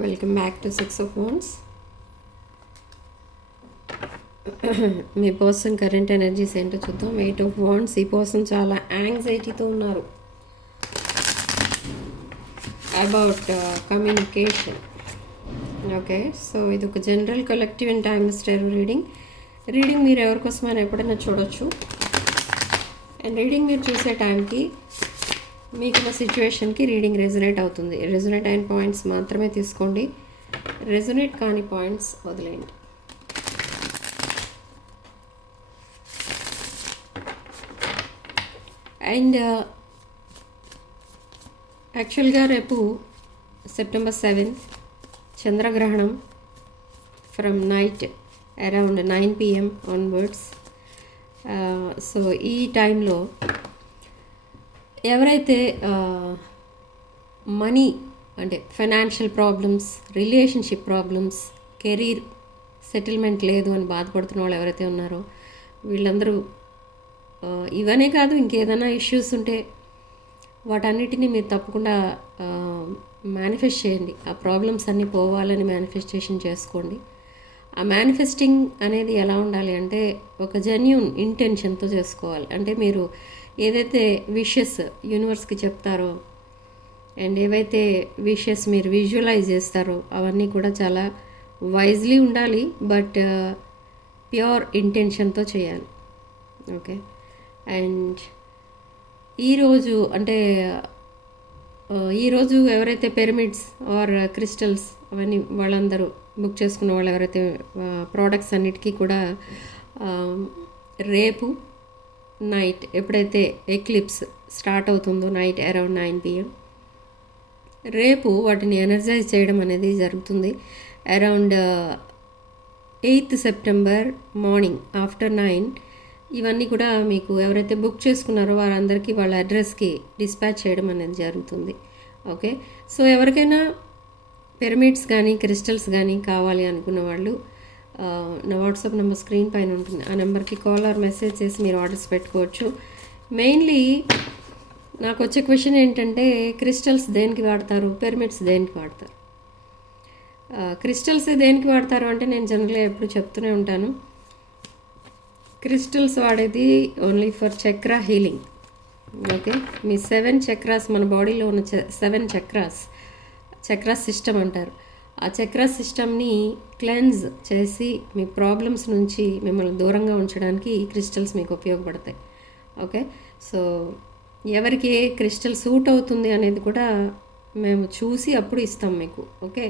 Welcome back to six of wands. Me person current energies ఏంటో చూద్దాం. 8 of wands. ఈ person చాలా యాంగ్జైటీతో ఉన్నారు అబౌట్ కమ్యూనికేషన్. ఓకే, సో ఇది ఒక general collective and timeless tarot reading. మీరు ఎవరికోసమైనా ఎప్పుడైనా చూడొచ్చు. అండ్ రీడింగ్ మీరు చూసే టైంకి మీకున్న సిచ్యువేషన్కి రీడింగ్ రెజొనేట్ అవుతుంది. రెజొనేట్ అయిన పాయింట్స్ మాత్రమే తీసుకోండి, రెజొనేట్ కాని పాయింట్స్ వదిలేయండి. అండ్ యాక్చువల్గా రేపు సెప్టెంబర్ 7th చంద్రగ్రహణం from night around 9 PM onwards. So ఈ టైంలో ఎవరైతే మనీ అంటే financial problems, relationship problems, career settlement లేదు అని బాధపడుతున్న వాళ్ళు ఎవరైతే ఉన్నారో వీళ్ళందరూ ఇవనే కాదు ఇంకేదైనా ఇష్యూస్ ఉంటే వాటన్నిటినీ మీరు తప్పకుండా మేనిఫెస్ట్ చేయండి. ఆ ప్రాబ్లమ్స్ అన్నీ పోవాలని మేనిఫెస్టేషన్ చేసుకోండి. ఆ మేనిఫెస్టింగ్ అనేది ఎలా ఉండాలి అంటే ఒక జెన్యూన్ ఇంటెన్షన్తో చేసుకోవాలి. అంటే మీరు ఏదైతే విషెస్ యూనివర్స్కి చెప్తారో అండ్ ఏవైతే విషెస్ మీరు విజువలైజ్ చేస్తారో అవన్నీ కూడా చాలా వైజ్లీ ఉండాలి, బట్ ప్యూర్ ఇంటెన్షన్తో చేయాలి. ఓకే, అండ్ ఈరోజు అంటే ఈరోజు ఎవరైతే పిరమిడ్స్ ఆర్ క్రిస్టల్స్ అవన్నీ వాళ్ళందరూ బుక్ చేసుకున్న వాళ్ళు ఎవరైతే ప్రోడక్ట్స్ అన్నిటికీ కూడా రేపు నైట్ ఎప్పుడైతే ఎక్లిప్స్ స్టార్ట్ అవుతుందో నైట్ అరౌండ్ 9 PM రేపు వాటిని ఎనర్జైజ్ చేయడం అనేది జరుగుతుంది. Around 8th September morning after 9 ఇవన్నీ కూడా మీకు ఎవరైతే బుక్ చేసుకున్నారో వారందరికీ వాళ్ళ అడ్రస్కి డిస్పాచ్ చేయడం అనేది జరుగుతుంది. ఓకే, సో ఎవరికైనా పిరమిడ్స్ కానీ క్రిస్టల్స్ కానీ కావాలి అనుకున్న వాళ్ళు నా వాట్సాప్ నెంబర్ స్క్రీన్ పైన ఉంటుంది. ఆ నెంబర్కి కాల్ ఆర్ మెసేజ్ చేసి మీరు ఆర్డర్స్ పెట్టుకోవచ్చు. మెయిన్లీ నాకు వచ్చే క్వశ్చన్ ఏంటంటే క్రిస్టల్స్ దేనికి వాడతారు, పిరమిడ్స్ దేనికి వాడతారు? క్రిస్టల్స్ దేనికి వాడతారు అంటే నేను జనరల్గా ఎప్పుడు చెప్తూనే ఉంటాను, క్రిస్టల్స్ వాడేది ఓన్లీ ఫర్ చక్ర హీలింగ్. ఓకే, మీ 7 చక్రాస్ మన బాడీలో ఉన్న 7 చక్రాస్ సిస్టమ్ అంటారు. ఆ చక్ర సిస్టమ్ని క్లెన్స్ చేసి మీ ప్రాబ్లమ్స్ నుంచి మిమ్మల్ని దూరంగా ఉంచడానికి ఈ క్రిస్టల్స్ మీకు ఉపయోగపడతాయి. ఓకే, సో ఎవరికి ఏ క్రిస్టల్ సూట్ అవుతుంది అనేది కూడా మేము చూసి అప్పుడు ఇస్తాం మీకు. ఓకే,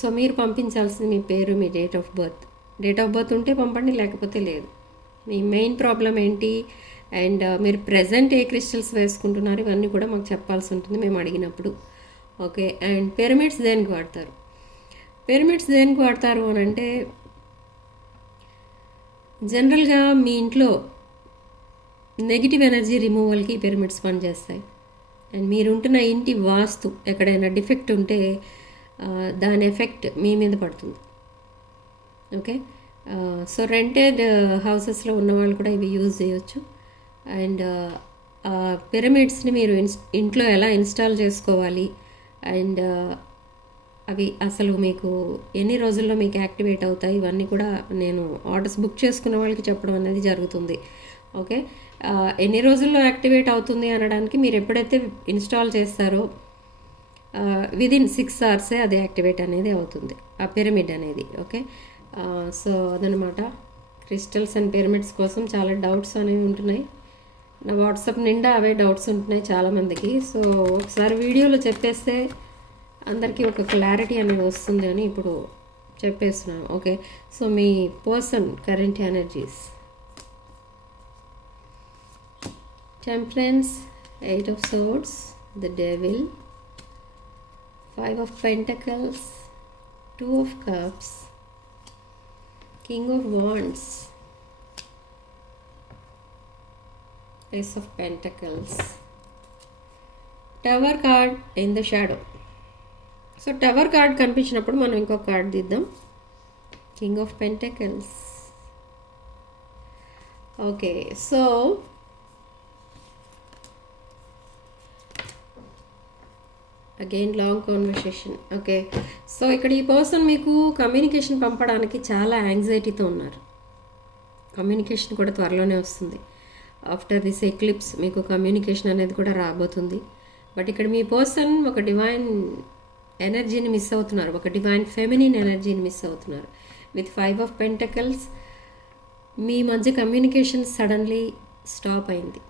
సో మీరు పంపించాల్సింది మీ పేరు, మీ డేట్ ఆఫ్ బర్త్ ఉంటే పంపండి, లేకపోతే లేదు. మీ మెయిన్ ప్రాబ్లం ఏంటి అండ్ మీరు ప్రజెంట్ ఏ క్రిస్టల్స్ వేసుకుంటున్నారు ఇవన్నీ కూడా మాకు చెప్పాల్సి ఉంటుంది మేము అడిగినప్పుడు. ఓకే, అండ్ పిరమిడ్స్ దేనికి వాడతారు అని అంటే జనరల్గా మీ ఇంట్లో నెగిటివ్ ఎనర్జీ రిమూవల్కి పిరమిడ్స్ పనిచేస్తాయి. అండ్ మీరుంటున్న ఇంటి వాస్తు ఎక్కడైనా డిఫెక్ట్ ఉంటే దాని ఎఫెక్ట్ మీ మీద పడుతుంది. ఓకే, సో రెంటెడ్ హౌసెస్లో ఉన్న వాళ్ళు కూడా ఇవి యూజ్ చేయొచ్చు. అండ్ పిరమిడ్స్ని మీరు ఇంట్లో ఎలా ఇన్స్టాల్ చేసుకోవాలి అండ్ అవి అసలు మీకు ఎన్ని రోజుల్లో మీకు యాక్టివేట్ అవుతాయి ఇవన్నీ కూడా నేను ఆర్డర్స్ బుక్ చేసుకున్న వాళ్ళకి చెప్పడం అనేది జరుగుతుంది. ఓకే, ఎన్ని రోజుల్లో యాక్టివేట్ అవుతుంది అనడానికి మీరు ఎప్పుడైతే ఇన్స్టాల్ చేస్తారో విదిన్ 6 hours అది యాక్టివేట్ అనేది అవుతుంది ఆ పిరమిడ్ అనేది. ఓకే, సో అదనమాట. క్రిస్టల్స్ అండ్ పిరమిడ్స్ కోసం చాలా డౌట్స్ అనేవి ఉంటున్నాయి. నా వాట్సాప్ నిండా అవే డౌట్స్ ఉంటున్నాయి చాలామందికి. సో ఒకసారి వీడియోలో చెప్పేస్తే అందరికీ ఒక క్లారిటీ అనేది వస్తుంది అని ఇప్పుడు చెప్పేస్తున్నాను. Okay, so me person current energies: temperance, 8 of swords, the devil, 5 of pentacles, 2 of cups, king of wands, ace of pentacles, tower card in the shadow. So tower card కనిపించినప్పుడు మనం ఇంకొక కార్డ్ తీద్దాం. King of pentacles. Okay, so again long conversation. Okay, so ఇక్కడ ఈ person మీకు communication పంపడానికి చాలా యాంగ్జైటీతో ఉన్నారు. కమ్యూనికేషన్ కూడా త్వరలోనే వస్తుంది. ఆఫ్టర్ దిస్ ఎక్లిప్స్ మీకు కమ్యూనికేషన్ అనేది కూడా రాబోతుంది. బట్ ఇక్కడ మీ పర్సన్ ఒక డివైన్ ఎనర్జీని మిస్ అవుతున్నారు, ఒక డివైన్ ఫెమినిన్ ఎనర్జీని మిస్ అవుతున్నారు. విత్ 5 ఆఫ్ పెంటకల్స్ మీ మధ్య కమ్యూనికేషన్ సడన్లీ స్టాప్ అయింది.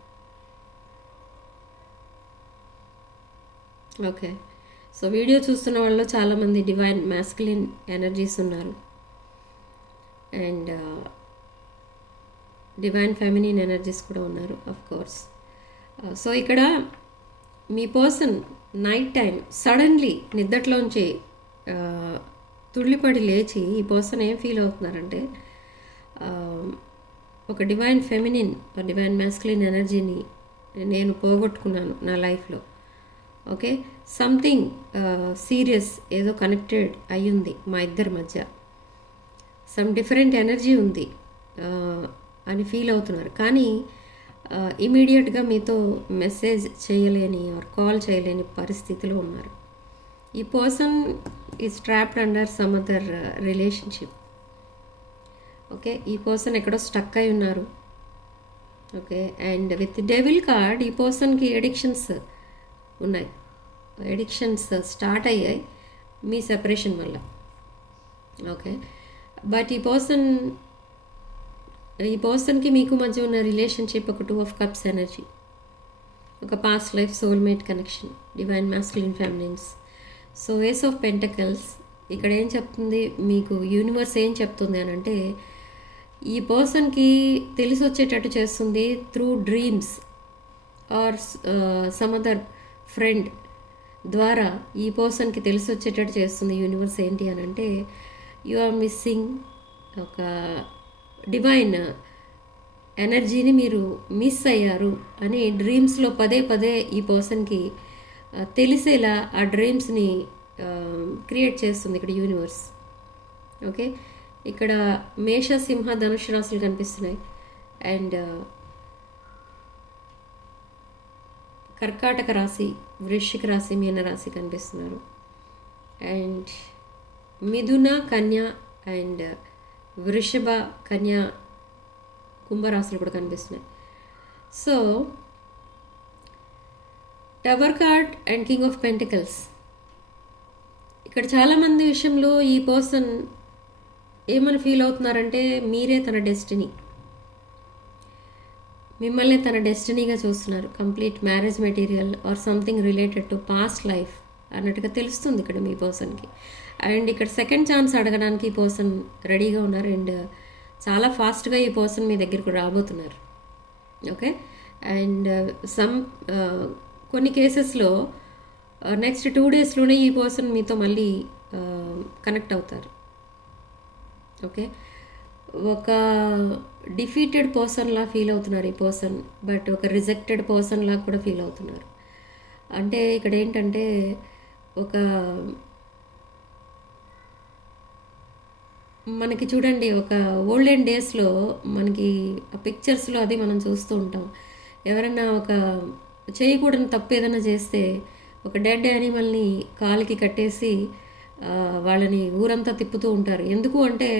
ఓకే, సో వీడియో చూస్తున్న వాళ్ళు చాలామంది డివైన్ మ్యాస్కులిన్ ఎనర్జీస్ ఉన్నారు అండ్ డివైన్ ఫెమినిన్ ఎనర్జీస్ కూడా ఉన్నారు ఆఫ్ కోర్స్. సో ఇక్కడ మీ పర్సన్ నైట్ టైం సడన్లీ నిద్దట్లోంచి తుళ్ళిపడి లేచి ఈ పర్సన్ ఏం ఫీల్ అవుతున్నారంటే ఒక డివైన్ ఫెమినిన్ డివైన్ మ్యాస్కులిన్ ఎనర్జీని నేను పోగొట్టుకున్నాను నా లైఫ్లో. ఓకే, సంథింగ్ సీరియస్ ఏదో కనెక్టెడ్ అయ్యింది మా ఇద్దరి మధ్య, సమ్ డిఫరెంట్ ఎనర్జీ ఉంది అని ఫీల్ అవుతున్నారు. కానీ ఇమీడియట్గా మీతో మెసేజ్ చేయలేని ఆర్ కాల్ చేయలేని పరిస్థితిలో ఉన్నారు. ఈ person is trapped under some other relationship. Okay, ఈ పర్సన్ ఎక్కడో స్టక్ అయి ఉన్నారు. Okay, and with devil card ఈ పర్సన్కి ఎడిక్షన్స్ ఉన్నాయి. ఎడిక్షన్స్ స్టార్ట్ అయ్యాయి మీ సెపరేషన్ వల్ల. ఓకే, బట్ ఈ పర్సన్కి మీకు మధ్య ఉన్న రిలేషన్షిప్ ఒక 2 ఆఫ్ కప్స్ ఎనర్జీ, ఒక past life soulmate connection, divine masculine feminines. So ace of pentacles ఇక్కడ ఏం చెప్తుంది మీకు, యూనివర్స్ ఏం చెప్తుంది అని అంటే ఈ పర్సన్కి తెలిసి వచ్చేటట్టు చేస్తుంది through dreams or some other friend ద్వారా ఈ పర్సన్కి తెలిసి వచ్చేటట్టు చేస్తుంది యూనివర్స్. ఏంటి అని అంటే యు ఆర్ మిస్సింగ్ ఒక డివైన్ ఎనర్జీని మీరు మిస్ అయ్యారు అని డ్రీమ్స్లో పదే పదే ఈ పర్సన్కి తెలిసేలా ఆ డ్రీమ్స్ని క్రియేట్ చేస్తుంది ఇక్కడ యూనివర్స్. ఓకే, ఇక్కడ మేష, సింహ, ధనుష్ రాశులు కనిపిస్తున్నాయి అండ్ కర్కాటక రాశి, వృశ్చిక రాశి, మీన రాశి కనిపిస్తున్నారు అండ్ మిథున, కన్య అండ్ వృషభ, కన్య, కుంభరాశులు కూడా కనిపిస్తున్నాయి. So tower card and king of pentacles ఇక్కడ చాలామంది విషయంలో ఈ పర్సన్ ఏమని ఫీల్ అవుతున్నారంటే మీరే తన డెస్టినీ, మిమ్మల్ని తన డెస్టినీగా చూస్తున్నారు. Complete marriage material or something related to past life అన్నట్టుగా తెలుస్తుంది ఇక్కడ మీ పర్సన్కి. అండ్ ఇక్కడ సెకండ్ ఛాన్స్ అడగడానికి ఈ పర్సన్ రెడీగా ఉన్నారు అండ్ చాలా ఫాస్ట్గా ఈ పర్సన్ మీ దగ్గరకు రాబోతున్నారు. ఓకే, అండ్ కొన్ని కేసెస్లో నెక్స్ట్ 2 డేస్లోనే ఈ పర్సన్ మీతో మళ్ళీ కనెక్ట్ అవుతారు. ఓకే, ఒక డిఫీటెడ్ పర్సన్లా ఫీల్ అవుతున్నారు ఈ పర్సన్, బట్ ఒక రిజెక్టెడ్ పర్సన్లా కూడా ఫీల్ అవుతున్నారు. అంటే ఇక్కడ ఏంటంటే ఒక మనకి చూడండి, ఒక ఓల్డెన్ డేస్లో మనకి ఆ పిక్చర్స్లో అది మనం చూస్తూ ఉంటాం. ఎవరైనా ఒక చేయకూడని తప్పు ఏదైనా చేస్తే ఒక డెడ్ యానిమల్ని కాలికి కట్టేసి వాళ్ళని ఊరంతా తిప్పుతూ ఉంటారు. ఎందుకు అంటే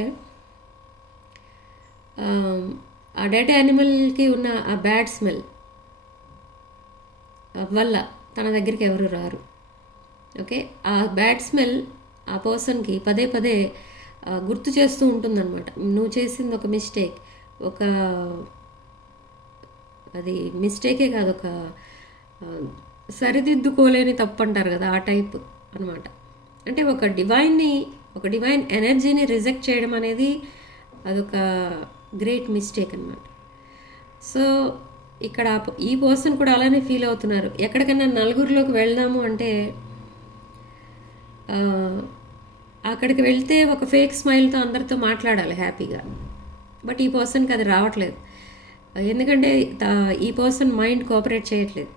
ఆ డెడ్ యానిమల్కి ఉన్న ఆ బ్యాడ్ స్మెల్ వల్ల తన దగ్గరికి ఎవరు రారు. ఓకే, ఆ బ్యాడ్ స్మెల్ ఆ పర్సన్కి పదే పదే గుర్తు చేస్తూ ఉంటుందన్నమాట. నువ్వు చేసింది ఒక మిస్టేక్, అది మిస్టేకే కాదు, ఒక సరిదిద్దుకోలేని తప్పు అంటారు కదా, ఆ టైప్ అనమాట. అంటే ఒక డివైన్ ఎనర్జీని రిజెక్ట్ చేయడం అనేది అదొక గ్రేట్ మిస్టేక్ అనమాట. సో ఇక్కడ ఈ పర్సన్ కూడా అలానే ఫీల్ అవుతున్నారు. ఎక్కడికైనా నలుగురిలోకి వెళ్దాము అంటే అక్కడికి వెళ్తే ఒక ఫేక్ స్మైల్తో అందరితో మాట్లాడాలి హ్యాపీగా, బట్ ఈ పర్సన్కి అది రావట్లేదు. ఎందుకంటే ఈ పర్సన్ మైండ్ కోఆపరేట్ చేయట్లేదు.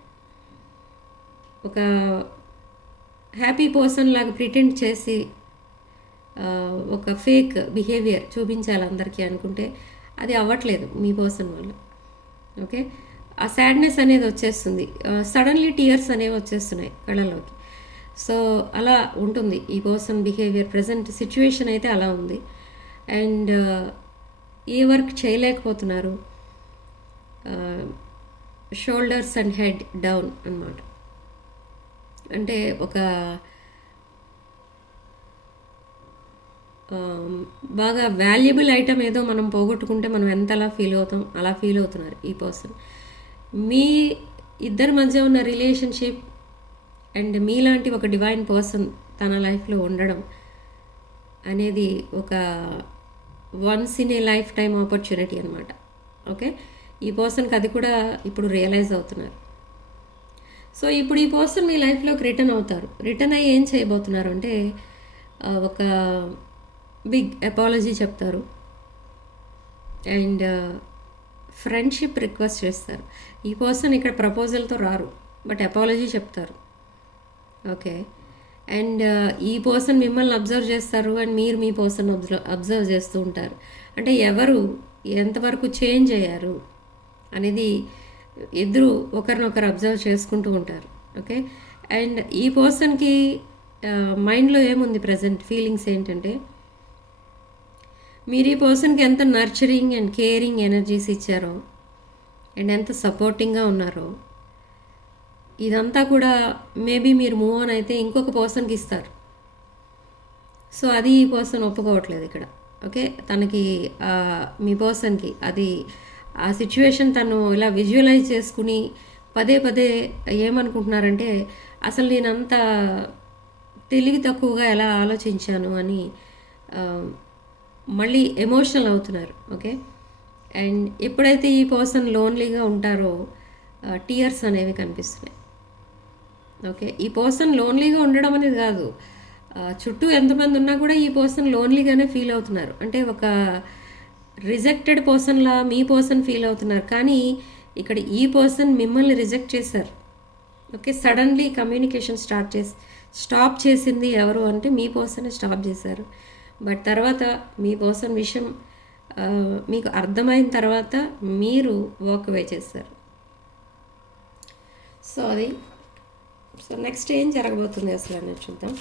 ఒక హ్యాపీ పర్సన్ లాగా ప్రిటెండ్ చేసి ఒక ఫేక్ బిహేవియర్ చూపించాలి అందరికీ అనుకుంటే అది అవ్వట్లేదు మీ పర్సన్ వల్ల. ఓకే, ఆ సాడ్నెస్ అనేది వచ్చేస్తుంది, సడన్లీ టీయర్స్ అనేవి వచ్చేస్తున్నాయి కళ్ళలోకి. సో అలా ఉంటుంది ఈ పర్సన్ బిహేవియర్. ప్రజెంట్ సిచ్యువేషన్ అయితే అలా ఉంది. అండ్ ఏ వర్క్ చేయలేకపోతున్నారు. షోల్డర్స్ అండ్ హెడ్ డౌన్ అన్నమాట. అంటే ఒక బాగా వాల్యుబుల్ ఐటమ్ ఏదో మనం పోగొట్టుకుంటే మనం ఎంతలా ఫీల్ అవుతాం, అలా ఫీల్ అవుతున్నారు ఈ పర్సన్. మీ ఇద్దరి మధ్య ఉన్న రిలేషన్షిప్ అండ్ మీలాంటి ఒక డివైన్ పర్సన్ తన లైఫ్లో ఉండడం అనేది ఒక once in a life time opportunity అనమాట. ఓకే, ఈ పర్సన్కి అది కూడా ఇప్పుడు రియలైజ్ అవుతున్నారు. సో ఇప్పుడు ఈ పర్సన్ మీ లైఫ్లోకి రిటర్న్ అవుతారు. రిటర్న్ అయ్యి ఏం చేయబోతున్నారు అంటే ఒక బిగ్ అపాలజీ చెప్తారు అండ్ ఫ్రెండ్షిప్ రిక్వెస్ట్ చేస్తారు. ఈ పర్సన్ ఇక్కడ ప్రపోజల్తో రారు, బట్ అపాలజీ చెప్తారు. ఓకే, అండ్ ఈ పర్సన్ మిమ్మల్ని అబ్జర్వ్ చేస్తారు అండ్ మీరు మీ పర్సన్ అబ్జర్వ్ చేస్తూ ఉంటారు. అంటే ఎవరు ఎంతవరకు చేంజ్ అయ్యారు అనేది ఇద్దరు ఒకరినొకరు అబ్జర్వ్ చేసుకుంటూ ఉంటారు. ఓకే, అండ్ ఈ పర్సన్కి మైండ్లో ఏముంది, ప్రజెంట్ ఫీలింగ్స్ ఏంటంటే మీరు ఈ పర్సన్కి ఎంత నర్చరింగ్ అండ్ కేరింగ్ ఎనర్జీస్ ఇచ్చారో అండ్ ఎంత సపోర్టింగ్గా ఉన్నారో, ఇదంతా కూడా మేబీ మీరు మూవ్ ఆన్ అయితే ఇంకొక పర్సన్కి ఇస్తారు. సో అది ఈ పర్సన్ ఒప్పుకోవట్లేదు ఇక్కడ. ఓకే, తనకి మీ పర్సన్కి అది ఆ సిచ్యువేషన్ తను ఇలా విజువలైజ్ చేసుకుని పదే పదే ఏమనుకుంటున్నారంటే అసలు నేనంత తెలివి తక్కువగా ఎలా ఆలోచించాను అని మళ్ళీ ఎమోషనల్ అవుతున్నారు. ఓకే, అండ్ ఎప్పుడైతే ఈ పర్సన్ లోన్లీగా ఉంటారో టీయర్స్ అనేవి కనిపిస్తున్నాయి. ఓకే, ఈ పర్సన్ లోన్లీగా ఉండడం అనేది కాదు, చుట్టూ ఎంతమంది ఉన్నా కూడా ఈ పర్సన్ లోన్లీగానే ఫీల్ అవుతున్నారు. అంటే ఒక రిజెక్టెడ్ పర్సన్లా మీ పర్సన్ ఫీల్ అవుతున్నారు. కానీ ఇక్కడ ఈ పర్సన్ మిమ్మల్ని రిజెక్ట్ చేశారు. ఓకే, సడన్లీ కమ్యూనికేషన్ స్టాప్ చేసింది ఎవరు అంటే మీ పర్సనే స్టాప్ చేశారు. బట్ తర్వాత మీ పర్సన్ విషయం మీకు అర్థమైన తర్వాత మీరు వాక్ అవే చేస్తారు. సో అది సో నెక్స్ట్ ఏం జరగబోతుంది అసలు అనేది చూద్దాం.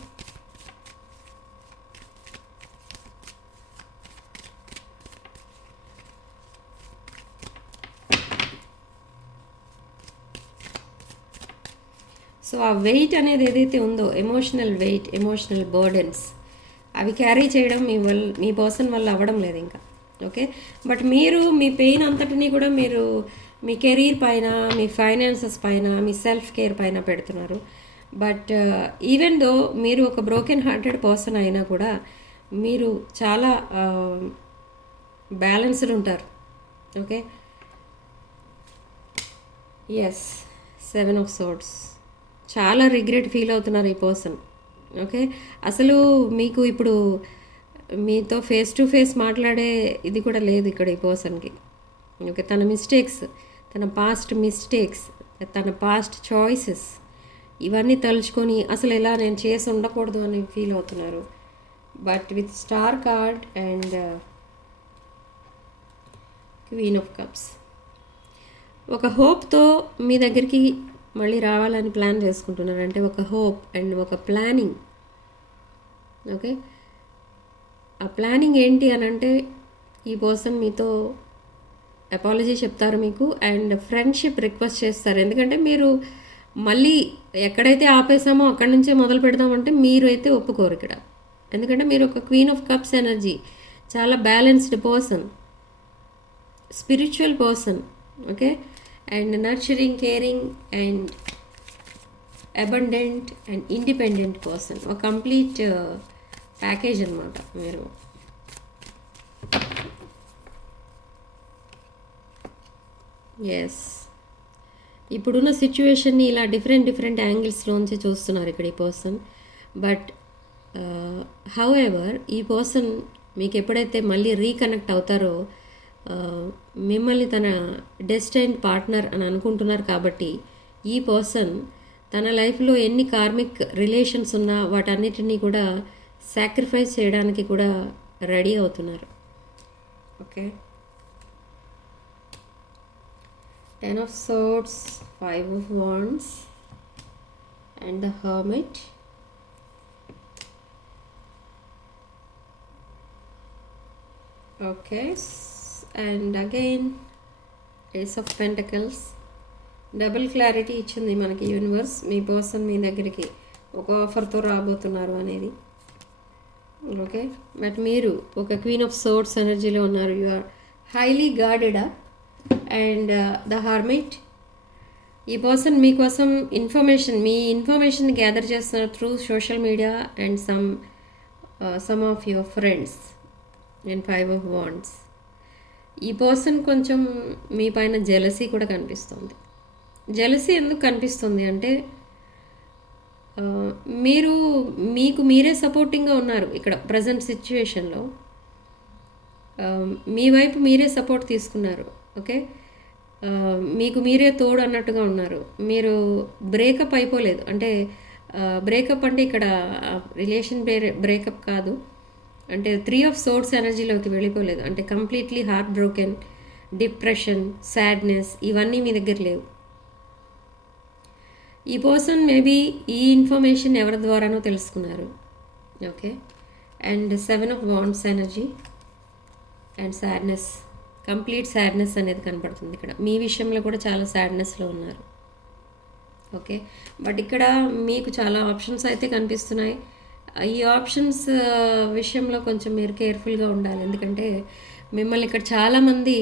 సో ఆ వెయిట్ అనేది ఏదైతే ఉందో, ఎమోషనల్ వెయిట్, ఎమోషనల్ బర్డెన్స్, అవి క్యారీ చేయడం మీ పర్సన్ వల్ల అవ్వడం లేదు ఇంకా. ఓకే, బట్ మీరు మీ పెయిన్ అంతటినీ కూడా మీరు మీ కెరీర్ పైన, మీ ఫైనాన్సెస్ పైన, మీ సెల్ఫ్ కేర్ పైన పెడుతున్నారు. బట్ ఈవెన్ దో మీరు ఒక బ్రోకెన్ హార్టెడ్ పర్సన్ అయినా కూడా మీరు చాలా బ్యాలెన్స్డ్ ఉంటారు. ఓకే, ఎస్, 7 of Swords, చాలా రిగ్రెట్ ఫీల్ అవుతున్నారు ఈ పర్సన్. ఓకే, అసలు మీకు ఇప్పుడు మీతో ఫేస్ టు ఫేస్ మాట్లాడే ఇది కూడా లేదు ఇక్కడ ఈ పర్సన్కి. ఓకే, తన మిస్టేక్స్, తన పాస్ట్ మిస్టేక్స్, తన పాస్ట్ చాయిసెస్ ఇవన్నీ తలుచుకొని అసలు ఇలా నేను చేసి ఉండకూడదు అని ఫీల్ అవుతున్నారు. But with star card and queen of cups, ఒక హోప్తో మీ దగ్గరికి మళ్ళీ రావాలని ప్లాన్ చేసుకుంటున్నారు. అంటే ఒక హోప్ అండ్ ఒక ప్లానింగ్. ఓకే, ఆ ప్లానింగ్ ఏంటి అని అంటే ఈ పర్సన్ మీతో అపాలజీ చెప్తారు మీకు అండ్ ఫ్రెండ్షిప్ రిక్వెస్ట్ చేస్తారు. ఎందుకంటే మీరు మళ్ళీ ఎక్కడైతే ఆపేసామో అక్కడి నుంచే మొదలు పెడదామంటే మీరు అయితే ఒప్పుకోరు ఇక్కడ. ఎందుకంటే మీరు ఒక క్వీన్ ఆఫ్ కప్స్ ఎనర్జీ, చాలా balanced person, spiritual person. Okay, and nurturing, caring and abundant and independent person, ఒక కంప్లీట్ ప్యాకేజ్ అనమాట మీరు. ఎస్, ఇప్పుడున్న సిచ్యువేషన్ని ఇలా డిఫరెంట్ యాంగిల్స్లోంచి చూస్తున్నారు ఇక్కడ ఈ పర్సన్. బట్ హౌ ఎవర్ ఈ పర్సన్ మీకు ఎప్పుడైతే మళ్ళీ రీకనెక్ట్ అవుతారో మిమ్మల్ని తన డెస్టైన్డ్ పార్ట్నర్ అని అనుకుంటున్నారు. కాబట్టి ఈ పర్సన్ తన లైఫ్లో ఎన్ని కార్మిక్ రిలేషన్స్ ఉన్నా వాటన్నిటినీ కూడా సాక్రిఫైస్ చేయడానికి కూడా రెడీ అవుతున్నారు. Okay, 10 of Swords, 5 of Wands and the Hermit okay. And again ace of pentacles. Double clarity ఇచ్చింది మనకి యూనివర్స్. మీ పర్సన్ మీ దగ్గరికి ఒక ఆఫర్తో రాబోతున్నారు అనేది. ఓకే, బట్ మీరు ఒక క్వీన్ ఆఫ్ సోర్డ్స్ ఎనర్జీలో ఉన్నారు. You are highly guarded up. And the hermit. ఈ పర్సన్ మీకోసం మీ ఇన్ఫర్మేషన్ గ్యాదర్ చేస్తున్నారు through social media and some of your friends. And 5 of Wands. ఈ పర్సన్ కొంచెం మీ పైన జెలసీ కూడా కనిపిస్తుంది. జెలసీ ఎందుకు కనిపిస్తుంది అంటే మీకు మీరే సపోర్టింగ్గా ఉన్నారు ఇక్కడ ప్రజెంట్ సిచ్యువేషన్లో. మీ వైపు మీరే సపోర్ట్ తీసుకున్నారు. ఓకే, మీకు మీరే తోడు అన్నట్టుగా ఉన్నారు. మీరు బ్రేకప్ అయిపోలేదు. అంటే బ్రేకప్ అంటే ఇక్కడ రిలేషన్ బ్రేకప్ కాదు, అంటే 3 of Swords ఎనర్జీలోకి వెళ్ళిపోలేదు. అంటే completely heart broken, depression, sadness ఇవన్నీ మీ దగ్గర లేవు. ఈ పర్సన్ మేబీ ఈ ఇన్ఫర్మేషన్ ఎవరి ద్వారానో తెలుసుకున్నారు. Okay, and 7 of Wands energy and sadness. Complete sadness అనేది కనపడుతుంది ఇక్కడ. మీ విషయంలో కూడా చాలా సాడ్నెస్లో ఉన్నారు. ఓకే, బట్ ఇక్కడ మీకు చాలా ఆప్షన్స్ అయితే కనిపిస్తున్నాయి. ఈ ఆప్షన్స్ విషయంలో కొంచెం మీరు కేర్ఫుల్గా ఉండాలి. ఎందుకంటే మిమ్మల్ని ఇక్కడ చాలామంది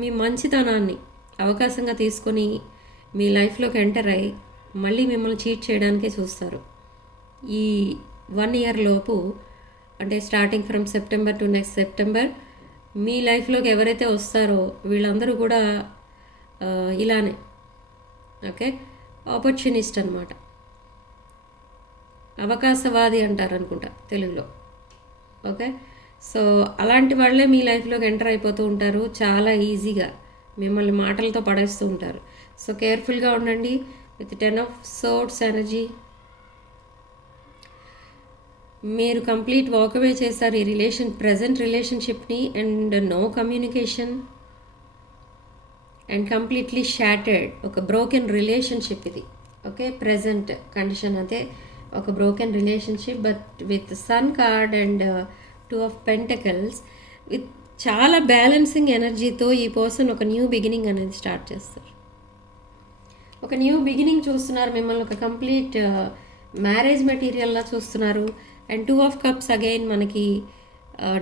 మీ మంచితనాన్ని అవకాశంగా తీసుకొని మీ లైఫ్లోకి ఎంటర్ అయ్యి మళ్ళీ మిమ్మల్ని చీట్ చేయడానికే చూస్తారు. ఈ 1 year లోపు, అంటే starting from September to next September, మీ లైఫ్లోకి ఎవరైతే వస్తారో వీళ్ళందరూ కూడా ఇలానే. ఓకే, ఆపర్చునిస్ట్ అనమాట. అవకాశవాది అంటారు అనుకుంటా తెలుగులో. ఓకే, సో అలాంటి వాళ్ళే మీ లైఫ్లోకి ఎంటర్ అయిపోతూ ఉంటారు. చాలా ఈజీగా మిమ్మల్ని మాటలతో పడేస్తూ ఉంటారు. సో కేర్ఫుల్గా ఉండండి. విత్ 10 of Swords ఎనర్జీ మీరు కంప్లీట్ వాకవే చేశారు ఈ ప్రజెంట్ రిలేషన్షిప్ని. And no communication and completely shattered. ఒక బ్రోకెన్ రిలేషన్షిప్ ఇది. ఓకే, ప్రజెంట్ కండిషన్ అయితే ఒక broken relationship. But with sun card and 2 of Pentacles, with చాలా బ్యాలెన్సింగ్ ఎనర్జీతో ఈ పర్సన్ ఒక న్యూ బిగినింగ్ అనేది స్టార్ట్ చేస్తారు. ఒక న్యూ బిగినింగ్ చూస్తున్నారు. మిమ్మల్ని ఒక కంప్లీట్ మ్యారేజ్ మెటీరియల్లా చూస్తున్నారు. అండ్ 2 of Cups అగైన్ మనకి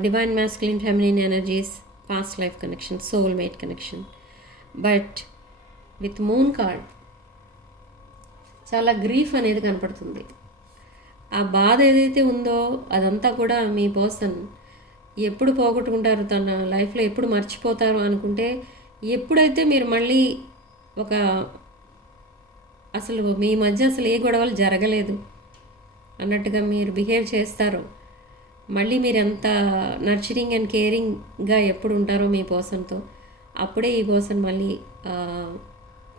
divine masculine, feminine energies, past life connection, soulmate connection. But with moon card చాలా గ్రీఫ్ అనేది కనపడుతుంది. ఆ బాధ ఏదైతే ఉందో అదంతా కూడా మీ పర్సన్ ఎప్పుడు పోగొట్టుకుంటారు, తన లైఫ్లో ఎప్పుడు మర్చిపోతారు అనుకుంటే, ఎప్పుడైతే మీరు మళ్ళీ ఒక అసలు మీ మధ్య అసలు ఏ గొడవలు జరగలేదు అన్నట్టుగా మీరు బిహేవ్ చేస్తారో, మళ్ళీ మీరు ఎంత నర్చరింగ్ అండ్ కేరింగ్గా ఎప్పుడు ఉంటారో మీ పర్సన్తో, అప్పుడే ఈ పర్సన్ మళ్ళీ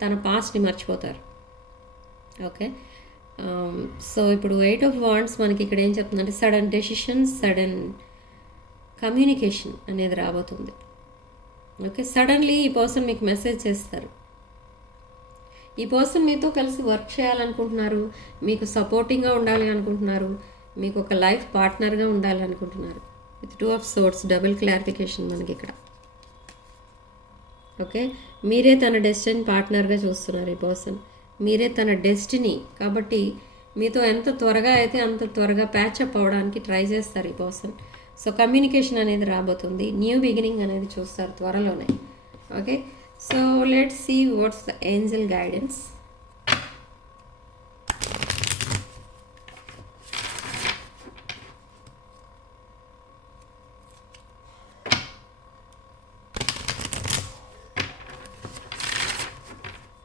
తన పాస్ట్ని మర్చిపోతారు. ఓకే, సో ఇప్పుడు 8 of Wands మనకి ఇక్కడ ఏం చెప్తుందంటే సడన్ డెసిషన్స్, సడన్ కమ్యూనికేషన్ అనేది రాబోతుంది. ఓకే, సడన్లీ ఈ పర్సన్ మీకు మెసేజ్ చేస్తారు. ఈ పర్సన్ మీతో కలిసి వర్క్ చేయాలనుకుంటున్నారు, మీకు సపోర్టింగ్గా ఉండాలి అనుకుంటున్నారు, మీకు ఒక లైఫ్ పార్ట్నర్గా ఉండాలి అనుకుంటున్నారు. With 2 of Swords double clarification మనకి ఇక్కడ. ఓకే, మీరే తన డెస్టినీ పార్ట్నర్గా చూస్తున్నారు ఈ పర్సన్. మీరే తన డెస్టినీ కాబట్టి మీతో ఎంత త్వరగా అయితే అంత త్వరగా ప్యాచప్ అవ్వడానికి ట్రై చేస్తారు ఈ పర్సన్. సో కమ్యూనికేషన్ అనేది రాబోతుంది. న్యూ బిగినింగ్ అనేది చూస్తారు త్వరలోనే. Okay, so let's see what's the angel guidance.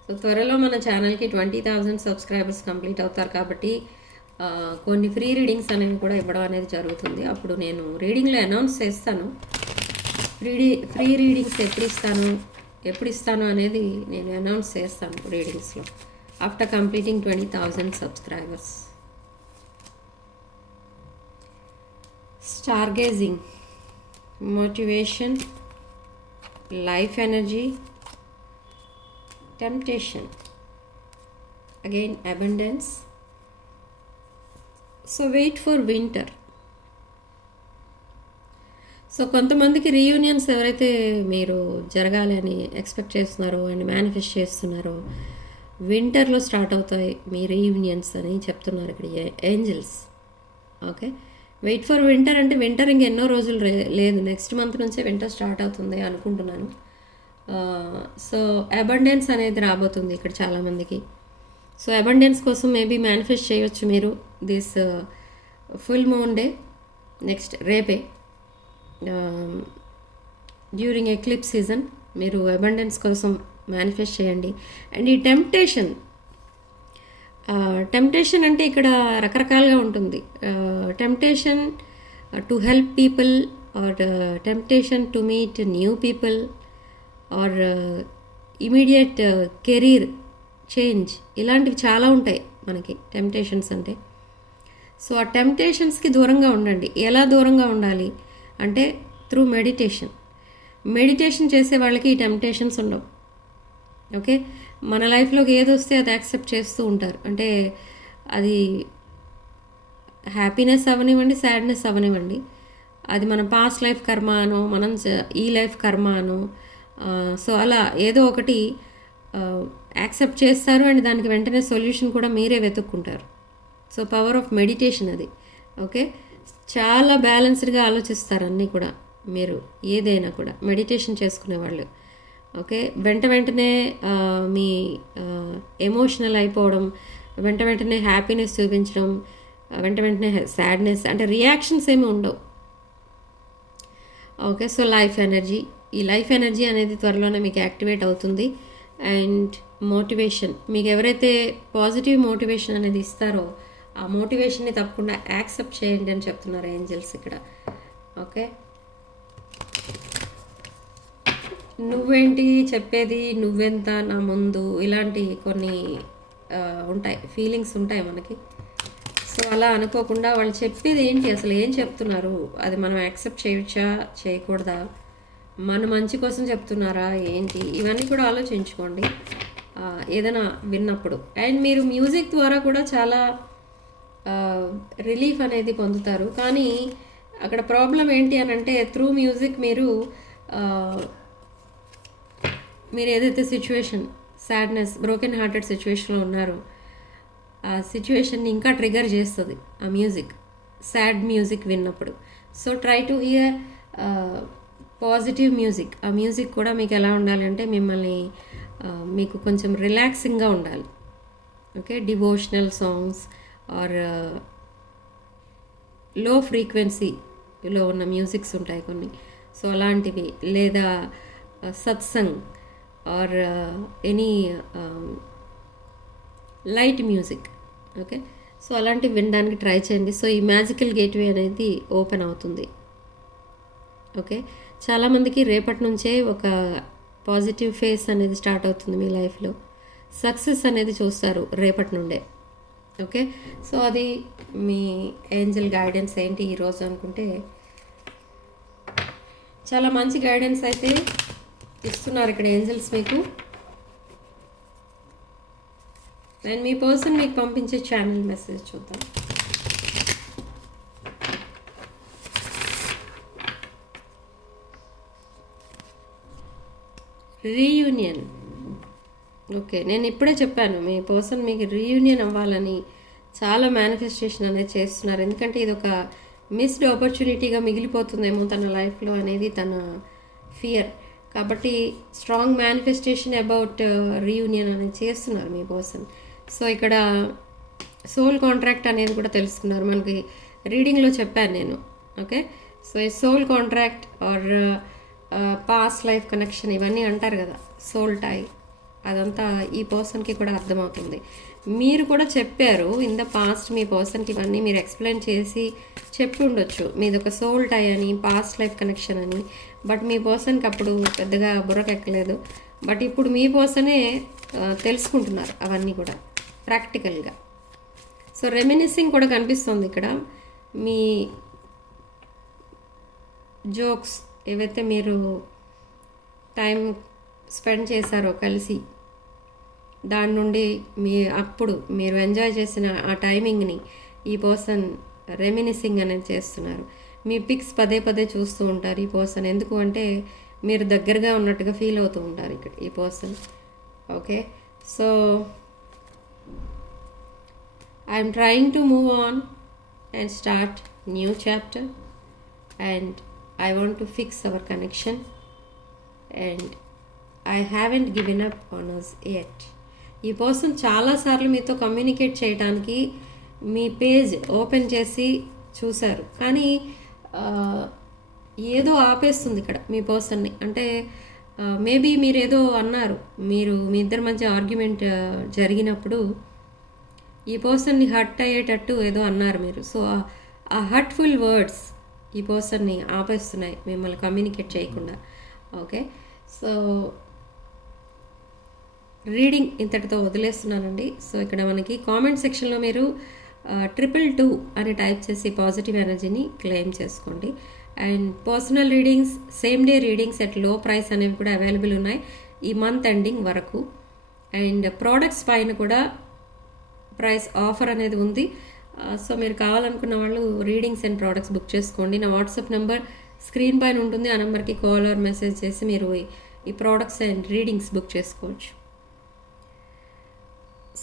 So త్వరలో మన ఛానల్కి 20,000 సబ్స్క్రైబర్స్ కంప్లీట్ అవుతారు కాబట్టి కొన్ని ఫ్రీ రీడింగ్స్ అనేవి కూడా ఇవ్వడం అనేది జరుగుతుంది. అప్పుడు నేను రీడింగ్లో అనౌన్స్ చేస్తాను. ఫ్రీ రీడింగ్స్ ఎప్పుడు ఇస్తాను అనేది నేను అనౌన్స్ చేస్తాను రీడింగ్స్లో after completing 20,000 subscribers. Star gazing, motivation, life energy, temptation, again abundance. So wait for winter. So కొంతమందికి రీయూనియన్స్ ఎవరైతే మీరు జరగాలి అని ఎక్స్పెక్ట్ చేస్తున్నారో అండ్ మేనిఫెస్ట్ చేస్తున్నారో, వింటర్లో స్టార్ట్ అవుతాయి మీ రీయూనియన్స్ అని చెప్తున్నారు ఇక్కడ angels. Okay, wait for winter అంటే వింటర్ ఇంకెన్నో రోజులు లేదు, నెక్స్ట్ మంత్ నుంచే వింటర్ స్టార్ట్ అవుతుంది అనుకుంటున్నాను. సో అబండెన్స్ అనేది రాబోతుంది ఇక్కడ చాలామందికి. సో అబండెన్స్ కోసం మేబీ మేనిఫెస్ట్ చేయొచ్చు మీరు this full moon day, next రేపే డ్యూరింగ్ ఎక్లిప్స్ సీజన్ మీరు అబండెన్స్ కోసం మేనిఫెస్ట్ చేయండి. అండ్ ఈ టెంప్టేషన్ అంటే ఇక్కడ రకరకాలుగా ఉంటుంది. Temptation to help people, or temptation to meet new people, or immediate career change, ఇలాంటివి చాలా ఉంటాయి మనకి టెంప్టేషన్స్ అంటే. సో ఆ టెంప్టేషన్స్కి దూరంగా ఉండండి. ఎలా దూరంగా ఉండాలి అంటే త్రూ మెడిటేషన్ చేసే వాళ్ళకి ఈ టెంప్టేషన్స్ ఉండవు. ఓకే, మన లైఫ్లోకి ఏది వస్తే అది యాక్సెప్ట్ చేస్తూ ఉంటారు. అంటే అది హ్యాపీనెస్ అవనివ్వండి, సాడ్నెస్ అవనివ్వండి, అది మన పాస్ట్ లైఫ్ కర్మ అనో, మనం ఈ లైఫ్ కర్మ అనో, సో అలా ఏదో ఒకటి యాక్సెప్ట్ చేస్తారు అండ్ దానికి వెంటనే సొల్యూషన్ కూడా మీరే వెతుక్కుంటారు. సో పవర్ ఆఫ్ మెడిటేషన్ అది. ఓకే, చాలా బ్యాలెన్స్డ్గా ఆలోచిస్తారు అన్నీ కూడా మీరు, ఏదైనా కూడా మెడిటేషన్ చేసుకునేవాళ్ళు. ఓకే, వెంటనే మీ ఎమోషనల్ అయిపోవడం, వెంటనే హ్యాపీనెస్ చూపించడం, వెంటనే సాడ్నెస్, అంటే రియాక్షన్స్ ఏమి ఉండవు. ఓకే, సో ఈ లైఫ్ ఎనర్జీ అనేది త్వరలోనే మీకు యాక్టివేట్ అవుతుంది. అండ్ మోటివేషన్, మీకు ఎవరైతే పాజిటివ్ మోటివేషన్ అనేది ఇస్తారో ఆ మోటివేషన్ని తప్పకుండా యాక్సెప్ట్ చేయండి అని చెప్తున్నారు ఏంజల్స్ ఇక్కడ. ఓకే, నువ్వేంటి చెప్పేది, నువ్వెంత నా ముందు, ఇలాంటి కొన్ని ఉంటాయి, ఫీలింగ్స్ ఉంటాయి మనకి. సో అలా అనుకోకుండా వాళ్ళు చెప్పేది ఏంటి, అసలు ఏం చెప్తున్నారు, అది మనం యాక్సెప్ట్ చేయొచ్చా చేయకూడదా, మన మంచి కోసం చెప్తున్నారా ఏంటి, ఇవన్నీ కూడా ఆలోచించుకోండి ఏదైనా విన్నప్పుడు. అండ్ మీరు మ్యూజిక్ ద్వారా కూడా చాలా రిలీఫ్ అనేది పొందుతారు. కానీ అక్కడ ప్రాబ్లం ఏంటి అని అంటే త్రూ మ్యూజిక్ మీరు ఏదైతే సిచ్యువేషన్, సాడ్నెస్, బ్రోకెన్ హార్టెడ్ సిచ్యువేషన్లో ఉన్నారో ఆ సిచ్యువేషన్ని ఇంకా ట్రిగర్ చేస్తుంది ఆ మ్యూజిక్, సాడ్ మ్యూజిక్ విన్నప్పుడు. So try to hear positive music. ఆ మ్యూజిక్ కూడా మీకు ఎలా ఉండాలి అంటే మిమ్మల్ని మీకు కొంచెం రిలాక్సింగ్గా ఉండాలి. ఓకే, డివోషనల్ సాంగ్స్ ఆర్ లో ఫ్రీక్వెన్సీలో ఉన్న మ్యూజిక్స్ ఉంటాయి కొన్ని, సో అలాంటివి, లేదా satsang or any light music. Okay, so అలాంటివి వినడానికి ట్రై చేయండి. సో ఈ మ్యాజికల్ గేట్వే అనేది ఓపెన్ అవుతుంది. ఓకే, చాలామందికి రేపటి నుంచే ఒక పాజిటివ్ ఫేస్ అనేది స్టార్ట్ అవుతుంది మీ లైఫ్లో, సక్సెస్ అనేది చూస్తారు రేపటి నుండే. ఓకే, సో అది మీ ఏంజల్ గైడెన్స్ ఏంటి ఈరోజు అనుకుంటే చాలా మంచి గైడెన్స్ అయితే ఇస్తున్నారు ఇక్కడ ఏంజల్స్ మీకు. అండ్ మీ పర్సన్ మీకు పంపించే ఛానల్ మెసేజ్ చూద్దాం. రీయూనియన్. ఓకే, నేను ఇప్పుడే చెప్పాను మీ పర్సన్ మీకు రీయూనియన్ అవ్వాలని చాలా మేనిఫెస్టేషన్ అనేది చేస్తున్నారు. ఎందుకంటే ఇది ఒక మిస్డ్ ఆపర్చునిటీగా మిగిలిపోతుందేమో తన లైఫ్లో అనేది తన ఫియర్. కాబట్టి స్ట్రాంగ్ మేనిఫెస్టేషన్ అబౌట్ రీయూనియన్ అనేది చేస్తున్నారు మీ పర్సన్. సో ఇక్కడ సోల్ కాంట్రాక్ట్ అనేది కూడా తెలుసుకున్నారు, మనకి రీడింగ్లో చెప్పాను నేను. ఓకే, సో ఈ soul contract or past life connection ఇవన్నీ అంటారు కదా, సోల్ టై, అదంతా ఈ పర్సన్కి కూడా అర్థమవుతుంది. మీరు కూడా చెప్పారు ఇన్ ద పాస్ట్ మీ పర్సన్కి ఇవన్నీ మీరు ఎక్స్ప్లెయిన్ చేసి చెప్పి ఉండొచ్చు, మీది ఒక సోల్ టై అని, పాస్ట్ లైఫ్ కనెక్షన్ అని. బట్ మీ పర్సన్కి అప్పుడు పెద్దగా బుర్రకెక్కలేదు. బట్ ఇప్పుడు మీ పర్సనే తెలుసుకుంటున్నారు అవన్నీ కూడా ప్రాక్టికల్గా. సో రెమినిసింగ్ కూడా కనిపిస్తుంది ఇక్కడ. మీ జోక్స్ ఏవైతే మీరు టైం స్పెండ్ చేశారో కలిసి, దాని నుండి అప్పుడు మీరు ఎంజాయ్ చేసిన ఆ టైమింగ్ని ఈ పర్సన్ రెమినిసింగ్ అనేది చేస్తున్నారు. మీ పిక్స్ పదే పదే చూస్తూ ఉంటారు ఈ పర్సన్. ఎందుకు అంటే మీరు దగ్గరగా ఉన్నట్టుగా ఫీల్ అవుతూ ఉంటారు ఇక్కడ ఈ person. Okay, so I'm trying to move on and start new chapter and I want to fix our connection and I haven't given up on us yet. ఈ పర్సన్ చాలాసార్లు మీతో కమ్యూనికేట్ చేయడానికి మీ పేజ్ ఓపెన్ చేసి చూశారు, కానీ ఏదో ఆపేస్తుంది ఇక్కడ మీ పర్సన్ని. అంటే మేబీ మీరు ఏదో అన్నారు, మీ ఇద్దరి మధ్య ఆర్గ్యుమెంట్ జరిగినప్పుడు ఈ పర్సన్ని హర్ట్ అయ్యేటట్టు ఏదో అన్నారు మీరు. సో ఆ హర్ట్ఫుల్ వర్డ్స్ ఈ పర్సన్ని ఆపేస్తున్నాయి మిమ్మల్ని కమ్యూనికేట్ చేయకుండా. ఓకే, సో రీడింగ్ ఇంతటితో వదిలేస్తున్నానండి. సో ఇక్కడ మనకి కామెంట్ సెక్షన్లో మీరు 222 అని టైప్ చేసి పాజిటివ్ ఎనర్జీని క్లెయిమ్ చేసుకోండి. And personal readings, same day readings at లో ప్రైస్ అనేవి కూడా అవైలబుల్ ఉన్నాయి ఈ మంత్ ఎండింగ్ వరకు. అండ్ ప్రోడక్ట్స్ పైన కూడా ప్రైస్ ఆఫర్ అనేది ఉంది. సో మీరు కావాలనుకున్న వాళ్ళు రీడింగ్స్ అండ్ ప్రోడక్ట్స్ బుక్ చేసుకోండి. నా వాట్సాప్ నెంబర్ స్క్రీన్ పైన ఉంటుంది. ఆ నెంబర్కి కాల్ ఆర్ మెసేజ్ చేసి మీరు ఈ ప్రోడక్ట్స్ అండ్ రీడింగ్స్ బుక్ చేసుకోవచ్చు.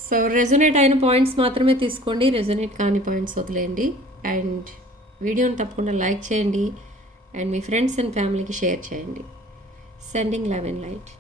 సో రెజొనేట్ అయిన పాయింట్స్ మాత్రమే తీసుకోండి, రెజొనేట్ కాని పాయింట్స్ వదిలేయండి. అండ్ వీడియోని తప్పకుండా లైక్ చేయండి అండ్ మీ ఫ్రెండ్స్ అండ్ ఫ్యామిలీకి షేర్ చేయండి. Sending love and light.